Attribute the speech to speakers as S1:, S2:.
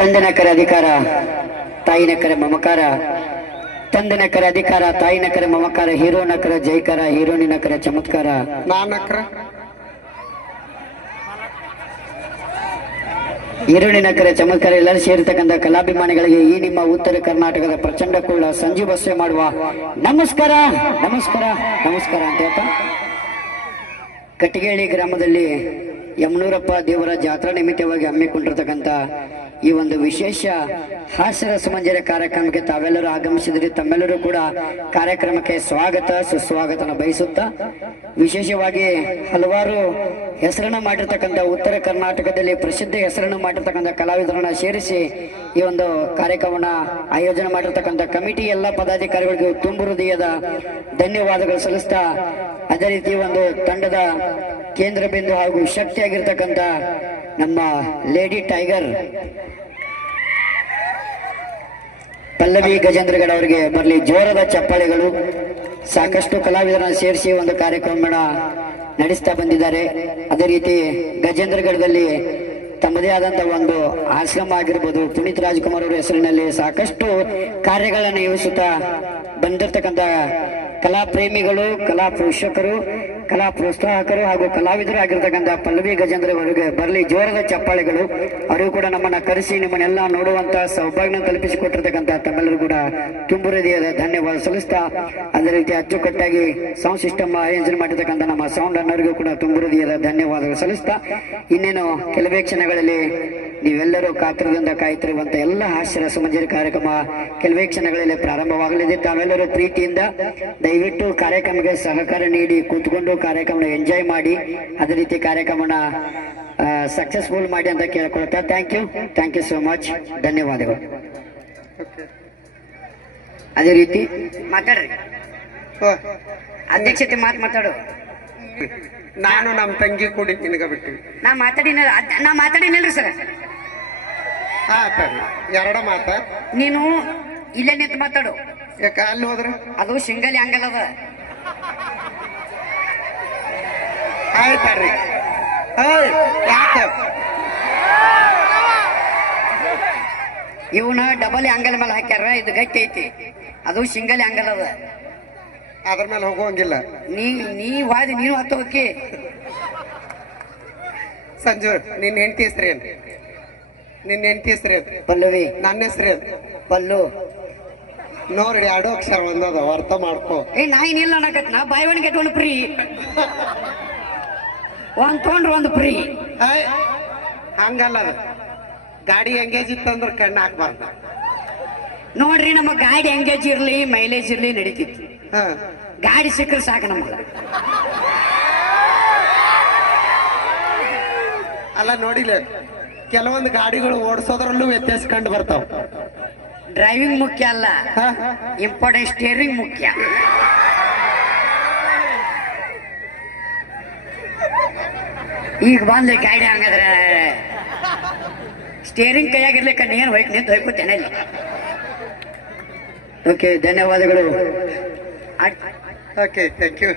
S1: ತಂದೆನ ಕರೆ ಅಧಿಕಾರ ತಾಯಿನ ಕರೆ ಮಮಕಾರ. ತಂದೆನ ಕರೆ ಅಧಿಕಾರ ತಾಯಿನ ಕರೆ ಮಮಕಾರ ಹೀರೋ ನಕರ ಜೈಕಾರ ಹೀರೋನಿನಕರ ಚಮತ್ಕಾರ.
S2: ನಾನಕರ?
S1: ಈರುಳ್ಳಿ ಕರೆ ಚಮತ್ಕಾರ ಎಲ್ಲರೂ ಸೇರಿರ್ತಕ್ಕಂಥ ಕಲಾಭಿಮಾನಿಗಳಿಗೆ ಈ ನಿಮ್ಮ ಉತ್ತರ ಕರ್ನಾಟಕದ ಪ್ರಚಂಡ ಕುಳ್ಳ ಸಂಜೀವ ಬಸ್ಸೆ ಮಾಡುವ ನಮಸ್ಕಾರ ನಮಸ್ಕಾರ ನಮಸ್ಕಾರ ಅಂತ ಹೇಳ್ತಾ. ಕಟ್ಟಿಗೇಳಿ ಗ್ರಾಮದಲ್ಲಿ ಯಮನೂರಪ್ಪ ದೇವರ ಜಾತ್ರಾ ನಿಮಿತ್ತವಾಗಿ ಹಮ್ಮಿಕೊಂಡಿರ್ತಕ್ಕಂಥ ಈ ಒಂದು ವಿಶೇಷ ಹಾಸ್ಯ ಸಮಂಜರ ಕಾರ್ಯಕ್ರಮಕ್ಕೆ ತಾವೆಲ್ಲರೂ ಆಗಮಿಸಿದ್ರಿ. ತಮ್ಮೆಲ್ಲರೂ ಕೂಡ ಕಾರ್ಯಕ್ರಮಕ್ಕೆ ಸ್ವಾಗತ, ಸುಸ್ವಾಗತನ ಬಯಸುತ್ತಾ, ವಿಶೇಷವಾಗಿ ಹಲವಾರು ಹೆಸರನ್ನ ಮಾಡಿರ್ತಕ್ಕಂಥ ಉತ್ತರ ಕರ್ನಾಟಕದಲ್ಲಿ ಪ್ರಸಿದ್ಧ ಹೆಸರನ್ನು ಮಾಡಿರ್ತಕ್ಕಂಥ ಕಲಾವಿದರನ್ನ ಸೇರಿಸಿ ಈ ಒಂದು ಕಾರ್ಯಕ್ರಮವನ್ನ ಆಯೋಜನೆ ಮಾಡಿರ್ತಕ್ಕಂಥ ಕಮಿಟಿ ಎಲ್ಲ ಪದಾಧಿಕಾರಿಗಳಿಗೂ ತುಂಬು ಹೃದಯದ ಧನ್ಯವಾದಗಳು ಸಲ್ಲಿಸ್ತಾ, ಅದೇ ರೀತಿ ಒಂದು ತಂಡದ ಕೇಂದ್ರ ಬಿಂದು ಹಾಗೂ ಶಕ್ತಿಯಾಗಿರ್ತಕ್ಕಂಥ ನಮ್ಮ ಲೇಡಿ ಟೈಗರ್ ಪಲ್ಲವಿ ಗಜೇಂದ್ರಗಡ ಅವರಿಗೆ ಬರಲಿ ಜೋರದ ಚಪ್ಪಾಳೆಗಳು. ಸಾಕಷ್ಟು ಕಲಾವಿದರನ್ನು ಸೇರಿಸಿ ಒಂದು ಕಾರ್ಯಕ್ರಮನ ನಡೆಸ್ತಾ ಬಂದಿದ್ದಾರೆ. ಅದೇ ರೀತಿ ಗಜೇಂದ್ರಗಢದಲ್ಲಿ ತಮ್ಮದೇ ಆದಂತಹ ಒಂದು ಆಶ್ರಮ ಆಗಿರ್ಬೋದು. ಪುನೀತ್ ರಾಜ್ಕುಮಾರ್ ಅವರ ಹೆಸರಿನಲ್ಲಿ ಸಾಕಷ್ಟು ಕಾರ್ಯಗಳನ್ನು ಯೋಜಿಸುತ್ತಾ ಬಂದಿರತಕ್ಕಂಥ ಕಲಾ ಪ್ರೇಮಿಗಳು, ಕಲಾ ಪೋಷಕರು ಕಲಾ ಪ್ರೋತ್ಸಾಹಕರು ಹಾಗೂ ಕಲಾವಿದರು ಆಗಿರ್ತಕ್ಕಂಥ ಪಲ್ಲವಿ ಗಜೇಂದ್ರ ಅವರಿಗೆ ಬರಲಿ ಜೋರದ ಚಪ್ಪಾಳೆಗಳು. ಅವರಿಗೂ ಕೂಡ ನಮ್ಮನ್ನ ಕರೆಸಿ ನಿಮ್ಮನ್ನೆಲ್ಲ ನೋಡುವಂತ ಸೌಭಾಗ್ಯ ಕಲ್ಪಿಸಿಕೊಟ್ಟಿರ್ತಕ್ಕಂಥ ತಮ್ಮೆಲ್ಲರೂ ಕೂಡ ತುಂಬು ಹೃದಯದ ಧನ್ಯವಾದ ಸಲ್ಲಿಸ್ತಾ, ಅದೇ ರೀತಿ ಅಚ್ಚುಕಟ್ಟಾಗಿ ಸೌಂಡ್ ಸಿಸ್ಟಮ್ ಆಯೋಜನೆ ಮಾಡಿರ್ತಕ್ಕಂಥ ನಮ್ಮ ಸೌಂಡ್ ಅನ್ನೋರಿಗೂ ಕೂಡ ತುಂಬು ಹೃದಯದ ಧನ್ಯವಾದಗಳು ಸಲ್ಲಿಸ್ತಾ, ಇನ್ನೇನು ಕೆಲವೇ ಕ್ಷಣಗಳಲ್ಲಿ ನೀವೆಲ್ಲರೂ ಕಾತರದಿಂದ ಕಾಯ್ತಿರುವಂತ ಎಲ್ಲ ಹಾಸ್ಯ ರಸಮಂಜರಿ ಕಾರ್ಯಕ್ರಮ ಕೆಲವೇ ಕ್ಷಣಗಳಲ್ಲಿ ಪ್ರಾರಂಭವಾಗಲಿದೆ. ತಾವೆಲ್ಲರೂ ಪ್ರೀತಿಯಿಂದ ದಯವಿಟ್ಟು ಕಾರ್ಯಕ್ರಮಕ್ಕೆ ಸಹಕಾರ ನೀಡಿ ಕೂತ್ಕೊಂಡು ಕಾರ್ಯಕ್ರಮ ಎಂಜಾಯ್ ಮಾಡಿ ಅದೇ ರೀತಿ ಕಾರ್ಯಕ್ರಮನ ಸಕ್ಸಸ್ಫುಲ್ ಮಾಡಿ ಅಂತ ಕೇಳ್ಕೊಳ್ತಾ thank you thank you so much ಧನ್ಯವಾದಗಳು. ಅದೇ ರೀತಿ ಮಾತಾಡ್ರಿ. ಅಧ್ಯಕ್ಷತೆ ಮಾತು ಮಾತಾಡು.
S2: ನಾನು ನಮ್ಮ ತಂಗಿ ಕೂಡಿ ನಿನಗ ಬಿಟ್ಟು
S1: ನಾ ಮಾತಾಡಿನ ನಾ ಮಾತಾಡಿನಲ್ರಿ ಸರ್.
S2: ಹಾ ಸರ್. ಎರಡ ಮಾತ.
S1: ನೀನು ಇಲ್ಲೇ ನಿಂತು ಮಾತಾಡು.
S2: ಯಾಕ ಅಲ್ಲಿ ಹೋದ್ರ?
S1: ಅದು ಸಿಂಗಲ್ ಹಂಗಲ್ಲ ಅದ.
S2: ಯಾಕ?
S1: ಇವನ ಡಬಲ್ ಆಂಗಲ್ ಮೇಲೆ ಹಾಕ್ಯಾರ ಇದು ಗಟ್ಟಿ ಐತಿ. ಅದು ಸಿಂಗಲ್ ಆಂಗಲ್ ಅದ.
S2: ಅದ್ರ ಮೇಲೆ ಹೋಗುವಂಗಿಲ್ಲ.
S1: ನೀ ನೀ ವಾದಿ ನೀನು ಹತ್ತೋಕಿ
S2: ಸಂಜು ನಿನ್ನ ಹೆಂಡತಿ ಹೆಸ್ರಿ ಅಂತ ನಿನ್ನ ಹೆಂಡತಿ ಹೆಸ್ರಿ ಅಂತ
S1: ಪಲ್ಲವಿ.
S2: ನನ್ನ ಹೆಸ್ರಿ ಅಂತ
S1: ಪಲ್ಲು.
S2: ನೋಡ್ರಿ ಎರಡು ಅಕ್ಷರ ಒಂದದ ಅರ್ಥ ಮಾಡ್ಕೋ.
S1: ಏ ನಾ ಏನಿಲ್ಲ ಅನ್ನಕತ್ ನಾ ಬಾಯಿ ಒಣಗಿ ಪ್ರೀ ಒಂದ್ ತೊಗೊಂಡ್ರೆ ಒಂದು ಫ್ರೀ
S2: ಹಂಗಲ್ಲ ಅದು ಗಾಡಿ ಎಂಗೇಜ್ ಇತ್ತಂದ್ರೆ ಕಣ್ಣು ಹಾಕ್ಬಾರ್ದು.
S1: ನೋಡ್ರಿ ನಮ್ಮ ಗಾಡಿ ಎಂಗೇಜ್ ಇರ್ಲಿ ಮೈಲೇಜ್ ಇರ್ಲಿ ನಡೀತಿತ್ತು.
S2: ಹಾ.
S1: ಗಾಡಿ ಸಿಕ್ಕರೆ ಸಾಕು ನಮ್ಗೆ.
S2: ಅಲ್ಲ ನೋಡಿಲ್ಲ ಕೆಲವೊಂದು ಗಾಡಿಗಳು ಓಡಿಸೋದ್ರಲ್ಲೂ ವ್ಯತ್ಯಾಸ ಕಂಡು ಬರ್ತಾವ.
S1: ಡ್ರೈವಿಂಗ್ ಮುಖ್ಯ ಅಲ್ಲ.
S2: ಹಾ?
S1: ಇಂಪಾರ್ಟೆಂಟ್ ಸ್ಟೇರಿಂಗ್ ಮುಖ್ಯ. ಈಗ ಬಂದ್ರೆ ಗಾಡಿ ಹಂಗಾದ್ರೆ ಸ್ಟೇರಿಂಗ್ ಕೈಯಾಗಿರ್ಲಿಕ್ಕೆ ನೀನು ಹೋಯ್ತು ನಿಂತು ಹೋಯ್ಕೋತೇನೆ ಓಕೆ ಧನ್ಯವಾದಗಳು.
S2: Okay thank you